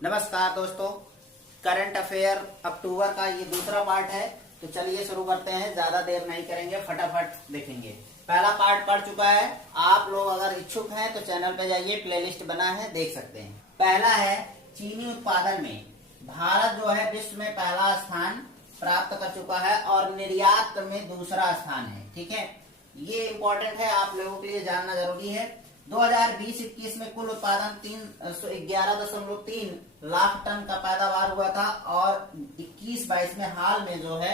नमस्कार दोस्तों, current affair अक्टूबर का ये दूसरा पार्ट है। तो चलिए शुरू करते हैं, ज्यादा देर नहीं करेंगे, फटाफट देखेंगे। पहला पार्ट पढ़ चुका है। आप लोग अगर इच्छुक हैं तो चैनल पे जाइए, प्लेलिस्ट बना है, देख सकते हैं। पहला है चीनी उत्पादन में भारत जो है विश्व में पहला स्थान प्राप्त कर चुका है और निर्यात में दूसरा स्थान है। ठीक है, ये इम्पोर्टेंट है, आप लोगों के लिए जानना जरूरी है। 2020-21 में कुल उत्पादन 11.3 लाख टन का पैदावार हुआ था और 21-22 में हाल में जो है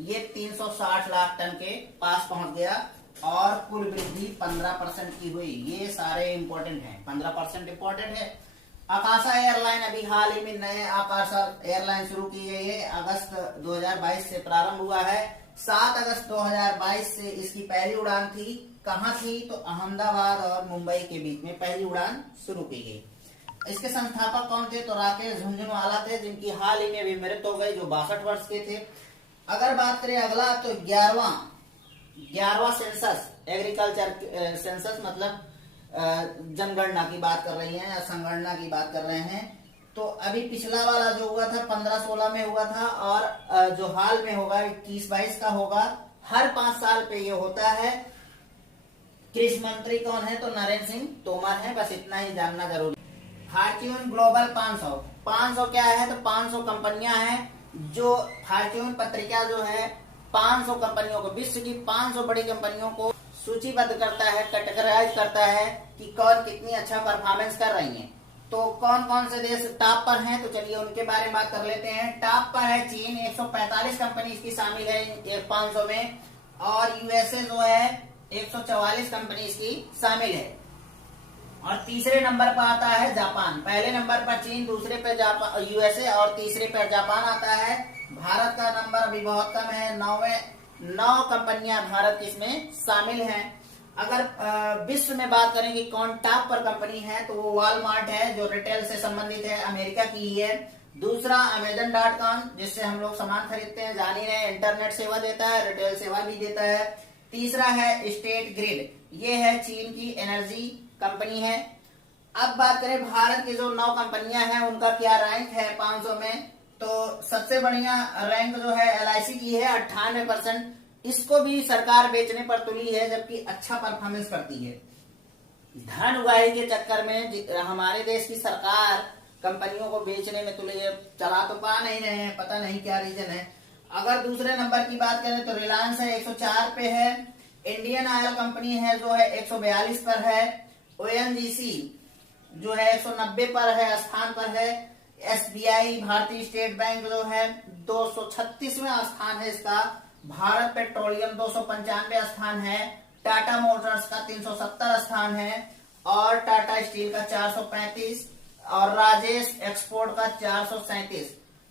ये 360 लाख टन के पास पहुंच गया और कुल वृद्धि 15% की हुई। ये सारे इम्पोर्टेंट हैं, 15% इम्पोर्टेंट है। आकाशा एयरलाइन अभी हाल ही में नए आकाशा एयरलाइन शुरू की गई है, अगस्त 2022 से प्रारंभ हुआ है। 7 अगस्त 2022 से इसकी पहली उड़ान थी। कहाँ थी? तो अहमदाबाद और मुंबई के बीच में पहली उड़ान शुरू की गई। इसके संस्थापक कौन थे? तो राकेश झुनझुनवाला थे, जिनकी हाल ही में अभी मृत्यु हो गई, जो 62 वर्ष के थे। अगर बात करें अगला, तो 11वां सेंसस, एग्रीकल्चर सेंसस मतलब जनगणना की बात कर रही हैं या संगणना की बात कर रहे हैं। तो अभी पिछला वाला जो हुआ था 15-16 में हुआ था और जो हाल में होगा 21-22 का होगा। हर 5 साल पे ये होता है। कृषि मंत्री कौन है? तो नरेंद्र सिंह तोमर है। बस इतना ही जानना जरूरी। फॉर्च्यून ग्लोबल 500 क्या है? तो 500 कंपनियां हैं। जो फॉर्च्यून पत्रिका जो है 500 कंपनियों को, विश्व की 500 बड़ी कंपनियों को सूचीबद्ध करता है, कैटेगराइज करता है कि कौन कितनी अच्छा परफॉर्मेंस कर रही है। तो कौन कौन से देश टॉप पर हैं? तो चलिए उनके बारे में बात कर लेते हैं। टॉप पर है चीन, 145 कंपनी इसकी शामिल है 500 में, और यूएसए जो है 144 कंपनी इसकी शामिल है। और तीसरे नंबर पर आता है जापान। पहले नंबर पर चीन, दूसरे पर जापान यूएसए और तीसरे पर जापान आता है। भारत का नंबर अभी बहुत कम है, 9 कंपनियां भारत की इसमें शामिल हैं। अगर विश्व में बात करें कि कौन टॉप पर कंपनी है, तो वो वॉलमार्ट है, जो रिटेल से संबंधित है, अमेरिका की ही है। दूसरा Amazon.com, जिससे हम लोग सामान खरीदते हैं, जान ही रहे, इंटरनेट सेवा देता है, रिटेल सेवा भी देता है। तीसरा है स्टेट ग्रिड, ये है चीन की एनर्जी कंपनी है। अब बात करें भारत की जो 9 कंपनियां हैं उनका क्या रैंक है 500 में, तो सबसे बढ़िया रैंक जो है LIC की है 98%। इसको भी सरकार बेचने पर तुली है, जबकि अच्छा परफॉर्मेंस करती है। धन उगाही के चक्कर में हमारे देश की सरकार कंपनियों को बेचने में तुली है, चला तो पा नहीं रहे हैं, पता नहीं क्या रीजन है। अगर दूसरे नंबर की बात करें तो रिलायंस है 104 पे है। इंडियन ऑयल कंपनी है जो है 142 पर है। ONGC जो है 190 पर है, स्थान पर है। SBI भारतीय स्टेट बैंक जो है 236वां स्थान है इसका। भारत पेट्रोलियम 295 स्थान है। टाटा मोटर्स का 370 स्थान है और टाटा स्टील का 435 और राजेश एक्सपोर्ट का 437,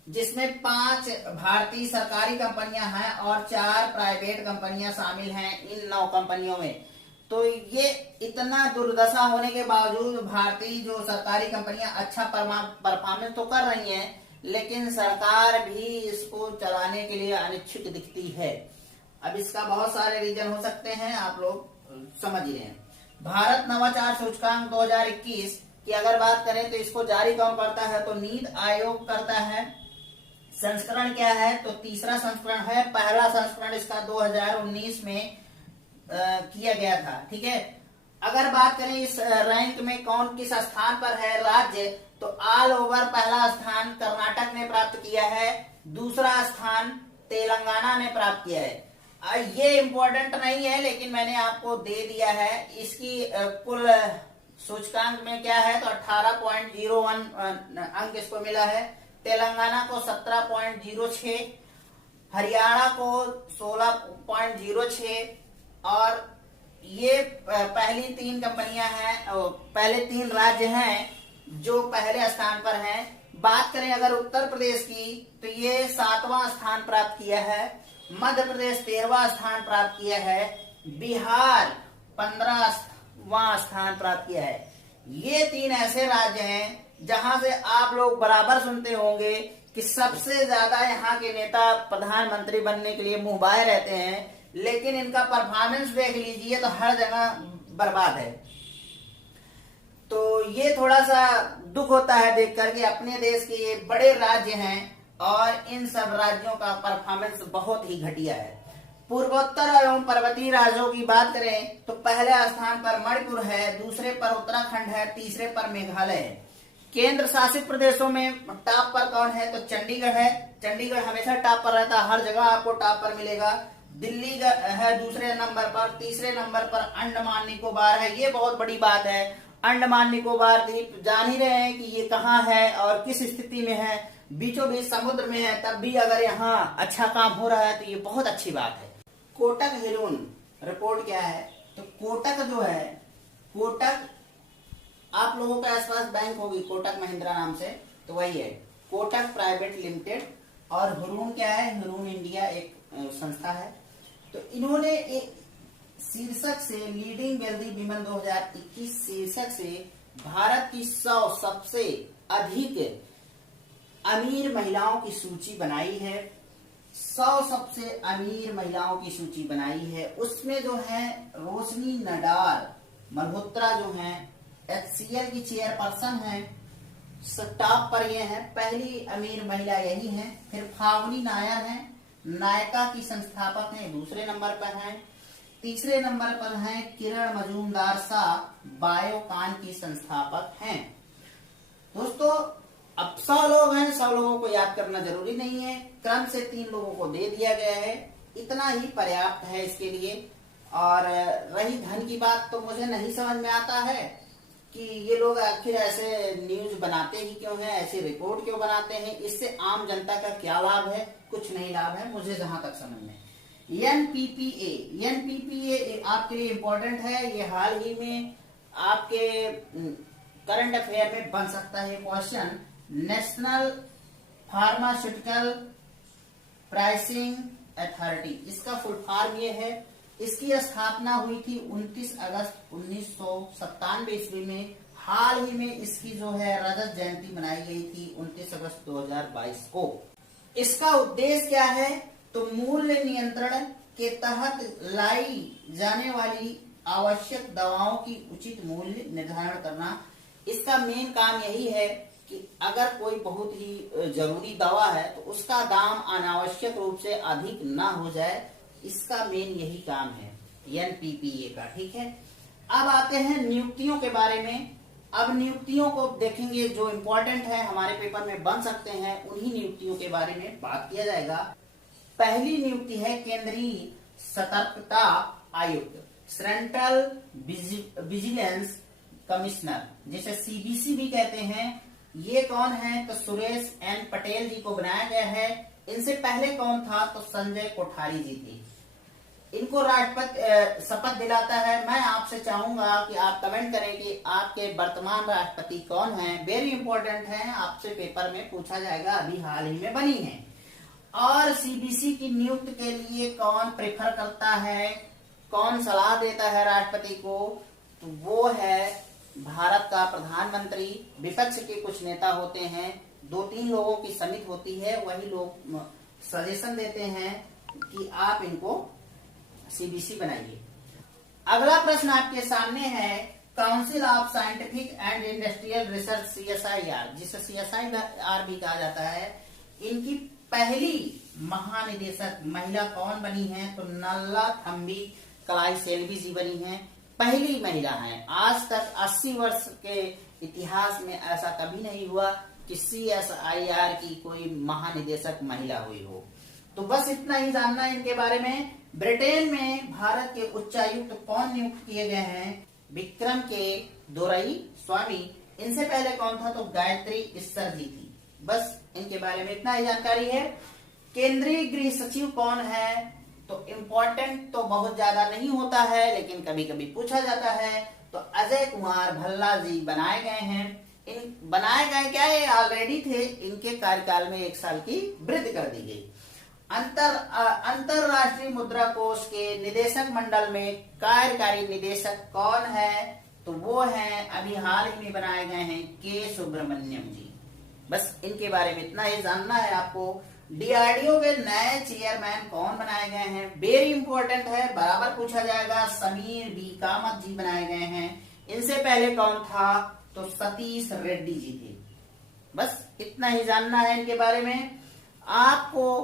जिसमें 5 भारतीय सरकारी कंपनियां हैं और 4 प्राइवेट कंपनियां शामिल हैं इन 9 कंपनियों में। तो ये इतना दुर्दशा होने के बावजूद भारतीय जो सरकारी कंपनियां अच्छा परफॉर्मेंस तो कर रही हैं, लेकिन सरकार भी इसको चलाने के लिए अनिच्छुक दिखती है। अब इसका बहुत सारे रीजन हो सकते हैं, आप लोग समझ ही रहे हैं। भारत नवाचार सूचकांक 2021 की अगर बात करें तो इसको जारी कौन करता है? तो नीति आयोग करता है। संस्करण क्या है? तो तीसरा संस्करण है। पहला संस्करण इसका 2019 में किया गया था। ठीक है, अगर बात करें इस रैंक में कौन किस स्थान पर है राज्य, तो ऑल ओवर पहला स्थान कर्नाटक ने प्राप्त किया है, दूसरा स्थान तेलंगाना ने प्राप्त किया है। ये इंपॉर्टेंट नहीं है, लेकिन मैंने आपको दे दिया है। इसकी कुल सूचकांक में क्या है तो 18.01 अंक इसको मिला है। तेलंगाना को 17.06, हरियाणा को 16.06, और ये पहली 3 कंपनियां हैं, पहले 3 राज्य हैं जो पहले स्थान पर हैं। बात करें अगर उत्तर प्रदेश की, तो ये 7वां स्थान प्राप्त किया है। मध्य प्रदेश 13वां स्थान प्राप्त किया है। बिहार 15वां स्थान प्राप्त किया है। ये 3 ऐसे राज्य हैं जहां से आप लोग बराबर सुनते होंगे कि सबसे ज्यादा यहाँ के नेता प्रधानमंत्री बनने के लिए मुंह बाए रहते हैं, लेकिन इनका परफॉर्मेंस देख लीजिए तो हर जगह बर्बाद है। तो ये थोड़ा सा दुख होता है देख करके, अपने देश के ये बड़े राज्य हैं और इन सब राज्यों का परफॉर्मेंस बहुत ही घटिया है। पूर्वोत्तर एवं पर्वतीय राज्यों की बात करें तो पहले स्थान पर मणिपुर है, दूसरे पर उत्तराखंड है, तीसरे पर मेघालय है। केंद्र शासित प्रदेशों में टॉप पर कौन है तो चंडीगढ़ है। चंडीगढ़ हमेशा टॉप पर रहता है, हर जगह आपको टॉप पर मिलेगा। दिल्ली है दूसरे नंबर पर, तीसरे नंबर पर अंडमान निकोबार है। ये बहुत बड़ी बात है, अंडमान निकोबार द्वीप जान ही रहे हैं कि ये कहाँ है और किस स्थिति में है, बीचों बीच समुद्र में है, तब भी अगर यहाँ अच्छा काम हो रहा है तो ये बहुत अच्छी बात है। कोटक हिरून रिपोर्ट क्या है तो कोटक जो है, कोटक आप लोगों के आसपास बैंक होगी कोटक महिंद्रा नाम से, तो वही है कोटक प्राइवेट लिमिटेड। और हुरून क्या है, हुरून इंडिया एक संस्था है। तो इन्होंने एक शीर्षक से लीडिंग वेल्दी विमेन 2021 शीर्षक से भारत की 100 सबसे अधिक अमीर महिलाओं की सूची बनाई है। 100 सबसे अमीर महिलाओं की सूची बनाई है। उसमें जो है रोशनी नडार मल्होत्रा जो है HCL की चेयरपर्सन है, टॉप पर ये है, पहली अमीर महिला यही है। फिर फावनी नायर है, नायका की संस्थापक हैं, दूसरे नंबर पर हैं। तीसरे नंबर पर हैं किरण मजूमदार शाह, बायोकान की संस्थापक हैं। दोस्तों अब 100 लोग हैं, 100 लोगों को याद करना जरूरी नहीं है, क्रम से 3 लोगों को दे दिया गया है, इतना ही पर्याप्त है इसके लिए। और रही धन की बात तो मुझे नहीं समझ में आता है कि ये लोग आखिर ऐसे न्यूज बनाते ही क्यों हैं, ऐसे रिपोर्ट क्यों बनाते हैं, इससे आम जनता का क्या लाभ है, कुछ नहीं लाभ है मुझे जहां तक समझ में। एनपीपीए आपके लिए इंपॉर्टेंट है, ये हाल ही में आपके करंट अफेयर में बन सकता है question. National pharmaceutical pricing authority, इसका फुल फॉर्म ये है। इसकी स्थापना हुई थी 29 अगस्त 1997 ईस्वी में। हाल ही में इसकी जो है रजत जयंती मनाई गई थी 29 अगस्त 2022 को। इसका उद्देश्य क्या है तो मूल्य नियंत्रण के तहत लाई जाने वाली आवश्यक दवाओं की उचित मूल्य निर्धारण करना। इसका मेन काम यही है कि अगर कोई बहुत ही जरूरी दवा है तो उसका दाम अनावश्यक रूप से अधिक ना हो जाए, इसका मेन यही काम है एनपीपीए का। ठीक है, अब आते हैं नियुक्तियों के बारे में। अब नियुक्तियों को देखेंगे जो इम्पोर्टेंट है, हमारे पेपर में बन सकते हैं, उन्हीं नियुक्तियों के बारे में बात किया जाएगा। पहली नियुक्ति है केंद्रीय सतर्कता आयुक्त, सेंट्रल विजिलेंस कमिश्नर, जिसे सीबीसी भी कहते हैं। ये कौन है तो सुरेश एन पटेल जी को बनाया गया है। इनसे पहले कौन था तो संजय कोठारी जी थे। इनको राष्ट्रपति शपथ दिलाता है। मैं आपसे चाहूंगा कि आप कमेंट करें कि आपके वर्तमान राष्ट्रपति कौन हैं, वेरी इंपॉर्टेंट है, आपसे पेपर में पूछा जाएगा, अभी हाल ही में बनी है। और सीबीसी की नियुक्ति के लिए कौन प्रेफर करता है, कौन सलाह देता है राष्ट्रपति को, तो वो है भारत का प्रधानमंत्री। विपक्ष के कुछ नेता होते हैं, 2-3 लोगों की समिति होती है, वही लोग सजेशन देते हैं कि आप इनको सीबीसी बनाइए। अगला प्रश्न आपके सामने है council of scientific and industrial research CSIR, जिसे CSIR भी कहा जाता है। इनकी पहली महानिदेशक महिला कौन बनी है तो नल्ला थम्बी कलाई सेल्वी जी बनी है, पहली महिला है। आज तक 80 वर्ष के इतिहास में ऐसा कभी नहीं हुआ कि CSIR की कोई महानिदेशक महिला हुई हो। तो बस इतना ही जानना है इनके बारे में। ब्रिटेन में भारत के उच्चायुक्त कौन नियुक्त किए गए हैं, विक्रम के दोरई स्वामी। इनसे पहले कौन था तो गायत्री ईश्वर जी थी। बस इनके बारे में इतना ही जानकारी है। केंद्रीय गृह सचिव कौन है तो इम्पोर्टेंट तो बहुत ज्यादा नहीं होता है, लेकिन कभी कभी पूछा जाता है, तो अजय कुमार भल्ला जी बनाए गए हैं। इन बनाए गए क्या, ये ऑलरेडी थे, इनके कार्यकाल में 1 साल की वृद्धि कर दी गई। अंतरराष्ट्रीय मुद्रा कोष के निदेशक मंडल में कार्यकारी निदेशक कौन है तो वो हैं अभी हाल ही में बनाए गए हैं के सुब्रमण्यम जी। बस इनके बारे में इतना ही जानना है आपको। डीआरडीओ के नए चेयरमैन कौन बनाए गए हैं, वेरी इंपॉर्टेंट है, बराबर पूछा जाएगा। समीर बी कामत जी बनाए गए हैं। इनसे पहले कौन था तो सतीश रेड्डी जी थे। बस इतना ही जानना है इनके बारे में। आपको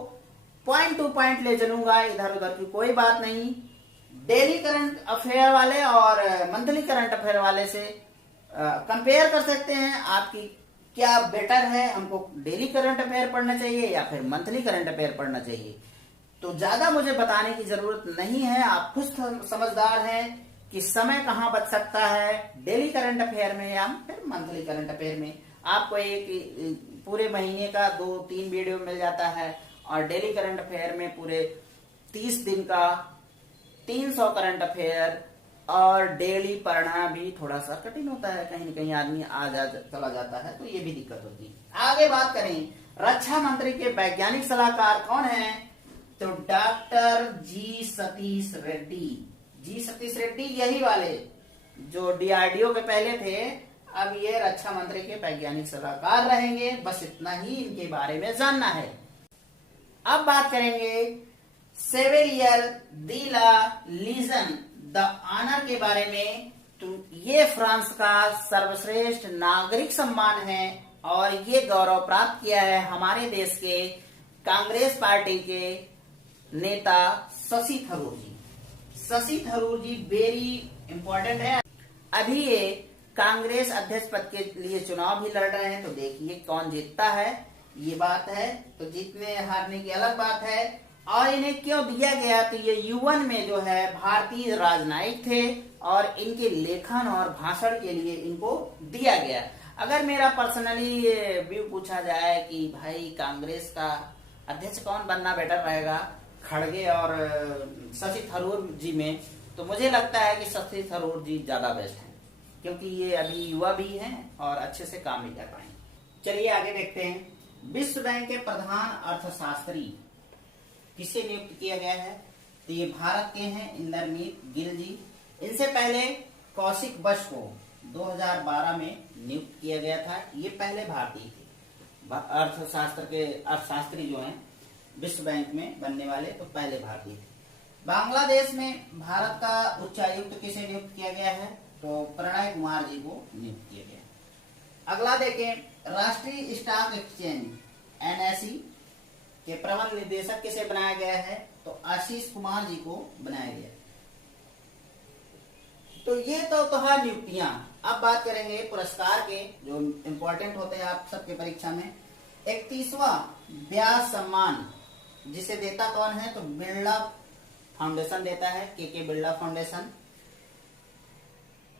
पॉइंट टू पॉइंट ले चलूंगा, इधर उधर की कोई बात नहीं। डेली करंट अफेयर वाले और मंथली करंट अफेयर वाले से कंपेयर कर सकते हैं। आपकी क्या बेटर है, हमको डेली करंट अफेयर पढ़ना चाहिए या फिर मंथली करंट अफेयर पढ़ना चाहिए। तो ज्यादा मुझे बताने की जरूरत नहीं है, आप खुद समझदार हैं कि समय कहां बच सकता है, डेली करंट अफेयर में या फिर मंथली करंट अफेयर में। आपको एक पूरे महीने का 2-3 वीडियो मिल जाता है और डेली करंट अफेयर में पूरे 30 दिन का 300 करंट अफेयर। और डेली पढ़ना भी थोड़ा सा कठिन होता है, कहीं न कहीं आदमी चला जाता है, तो ये भी दिक्कत होती है। आगे बात करें रक्षा मंत्री के वैज्ञानिक सलाहकार कौन है, तो डॉक्टर जी सतीश रेड्डी। जी सतीश रेड्डी यही वाले जो डीआरडीओ के पहले थे, अब ये रक्षा मंत्री के वैज्ञानिक सलाहकार रहेंगे। बस इतना ही इनके बारे में जानना है। अब बात करेंगे सेवेलियर दी ला लीजन द ऑनर के बारे में। तो ये फ्रांस का सर्वश्रेष्ठ नागरिक सम्मान है और ये गौरव प्राप्त किया है हमारे देश के कांग्रेस पार्टी के नेता शशि थरूर जी। शशि थरूर जी वेरी इंपॉर्टेंट है। अभी ये कांग्रेस अध्यक्ष पद के लिए चुनाव भी लड़ रहे हैं, तो देखिए कौन जीतता है, ये बात है। तो जीतने हारने की अलग बात है। और इन्हें क्यों दिया गया, तो ये युवन में जो है भारतीय राजनयिक थे और इनके लेखन और भाषण के लिए इनको दिया गया। अगर मेरा पर्सनली व्यू पूछा जाए कि भाई कांग्रेस का अध्यक्ष कौन बनना बेटर रहेगा, खड़गे और शशि थरूर जी में, तो मुझे लगता है कि शशि थरूर जी ज्यादा बेस्ट हैं, क्योंकि ये अभी युवा भी हैं और अच्छे से काम भी कर पाएंगे। चलिए आगे देखते हैं। विश्व बैंक के प्रधान अर्थशास्त्री किसे नियुक्त किया गया है, तो ये भारत के हैं इंद्रमीत गिल जी। इनसे पहले कौशिक बश को 2012 में नियुक्त किया गया था। ये पहले भारतीय थे, अर्थशास्त्र के अर्थशास्त्री जो हैं विश्व बैंक में बनने वाले, तो पहले भारतीय थे। बांग्लादेश में भारत का उच्चायुक्त किसे नियुक्त किया गया है, तो प्रणय कुमार जी को नियुक्त किया गया। अगला देखें, राष्ट्रीय स्टॉक एक्सचेंज NSE के प्रबंध निदेशक किसे बनाया गया है, तो आशीष कुमार जी को बनाया गया। तो ये तो है नियुक्तियां। अब बात करेंगे पुरस्कार के जो इंपॉर्टेंट होते हैं आप सबके परीक्षा में। 31वां व्यास सम्मान जिसे देता कौन है, तो बिरला फाउंडेशन देता है, के बिरला फाउंडेशन।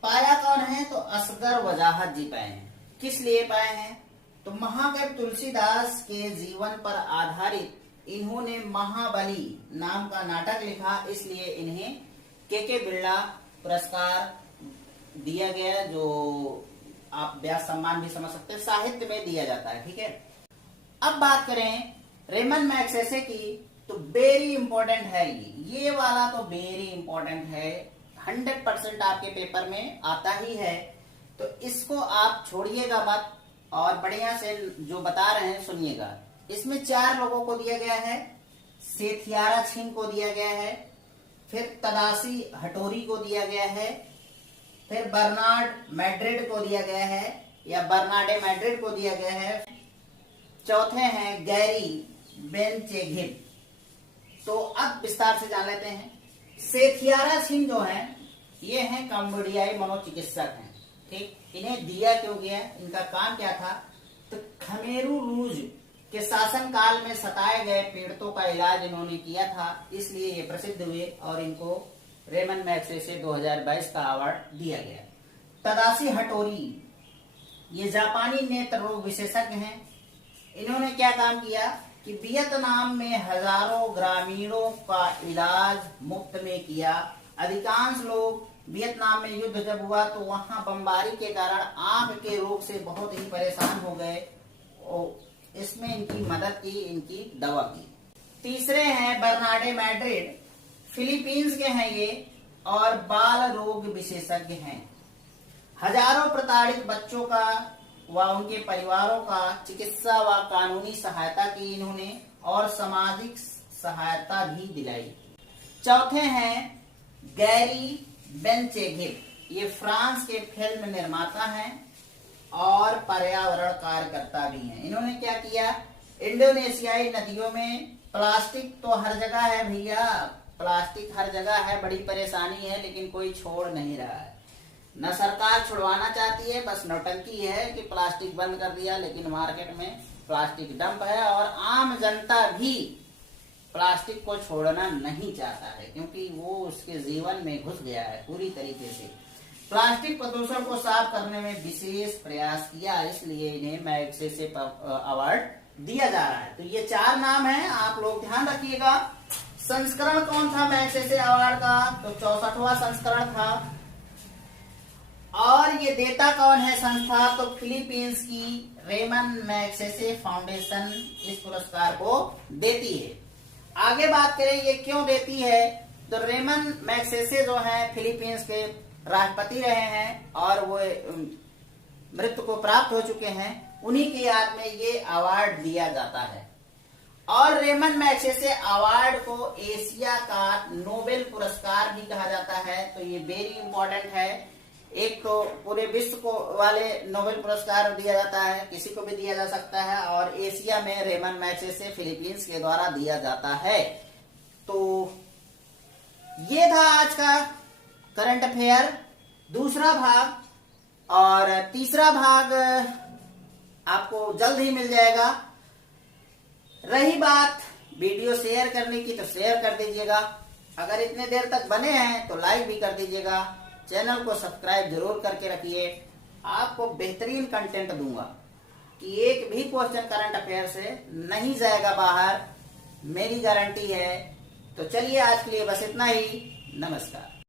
पाया कौन है, तो असगर वजाहत जी पाए हैं। किस लिए पाए हैं, तो महाकवि तुलसीदास के जीवन पर आधारित इन्होंने महाबली नाम का नाटक लिखा, इसलिए इन्हें के बिरला पुरस्कार दिया गया, जो आप व्यास सम्मान भी समझ सकते हैं, साहित्य में दिया जाता है। ठीक है। अब बात करें रेमन मैग्सेसे की, तो वेरी इंपॉर्टेंट है ये वाला तो वेरी इंपॉर्टेंट है, 100% आपके पेपर में आता ही है, तो इसको आप छोड़िएगा मत और बढ़िया से जो बता रहे हैं सुनिएगा। इसमें 4 लोगों को दिया गया है। सेठियारा छिन को दिया गया है, फिर तदासी हटोरी को दिया गया है, फिर बर्नार्ड मैड्रिड को दिया गया है या बर्नार्डे मैड्रिड को दिया गया है। चौथे हैं गैरी बेनचेघिब। तो अब विस्तार से जान लेते हैं। सेठियारा छिन जो है ये हैं कंबोडियाई मनोचिकित्सक हैं। ठीक, इन्हें दिया क्यों गया, इनका काम क्या था, तो खमेरू रूज के शासन काल में सताए गए पीड़ितों का इलाज इन्होंने किया था, इसलिए ये प्रसिद्ध हुए और इनको रेमन मैग्सेसे 2022 का अवार्ड दिया गया। तदासी हटोरी ये जापानी नेत्र रोग विशेषज्ञ हैं। इन्होंने क्या काम किया कि वियतनाम में हजारों ग्रामीणों का इलाज मुफ्त में किया। अधिकांश लोग वियतनाम में युद्ध जब हुआ तो वहां बमबारी के कारण आंख के रोग से बहुत ही परेशान हो गए और इसमें इनकी मदद की, इनकी दवा की। तीसरे हैं बर्नार्डे मैड्रिड, फिलीपींस के हैं ये और बाल रोग विशेषज्ञ हैं। हजारों प्रताड़ित बच्चों का व उनके परिवारों का चिकित्सा व कानूनी सहायता की इन्होंने और सामाजिक सहायता भी दिलाई। चौथे हैं गैरी बेनचेघिब, ये फ्रांस के फिल्म निर्माता हैं और पर्यावरण कार्यकर्ता भी हैं। इन्होंने क्या किया, इंडोनेशियाई नदियों में प्लास्टिक तो हर जगह है भैया, प्लास्टिक हर जगह है, बड़ी परेशानी है, लेकिन कोई छोड़ नहीं रहा है। न सरकार छुड़वाना चाहती है, बस नौटंकी है कि प्लास्टिक बंद कर दिया, लेकिन मार्केट में प्लास्टिक डंप है और आम जनता भी प्लास्टिक को छोड़ना नहीं चाहता है, क्योंकि वो उसके जीवन में घुस गया है पूरी तरीके से। प्लास्टिक प्रदूषण को साफ करने में विशेष प्रयास किया, इसलिए इन्हें मैग्सेसे अवार्ड दिया जा रहा है। तो ये 4 नाम हैं, आप लोग ध्यान रखिएगा। संस्करण कौन था मैग्सेसे अवार्ड का, तो 64वां संस्करण था। और ये देता कौन है संस्था, तो फिलीपींस की रेमन मैग्सेसे फाउंडेशन इस पुरस्कार को देती है। आगे बात करें ये क्यों देती है, तो रेमन मैग्सेसे जो है फिलीपींस के राष्ट्रपति रहे हैं और वो मृत्यु को प्राप्त हो चुके हैं, उन्हीं की याद में ये अवार्ड दिया जाता है। और रेमन मैग्सेसे अवार्ड को एशिया का नोबेल पुरस्कार भी कहा जाता है, तो ये वेरी इंपॉर्टेंट है। एक तो पूरे विश्व को वाले नोबेल पुरस्कार दिया जाता है, किसी को भी दिया जा सकता है, और एशिया में रेमन मैग्सेसे फिलीपींस के द्वारा दिया जाता है। तो ये था आज का करंट अफेयर दूसरा भाग, और तीसरा भाग आपको जल्द ही मिल जाएगा। रही बात वीडियो शेयर करने की, तो शेयर कर दीजिएगा। अगर इतने देर तक बने हैं तो लाइक भी कर दीजिएगा। चैनल को सब्सक्राइब जरूर करके रखिए। आपको बेहतरीन कंटेंट दूंगा कि एक भी क्वेश्चन करंट अफेयर से नहीं जाएगा बाहर, मेरी गारंटी है। तो चलिए आज के लिए बस इतना ही। नमस्कार।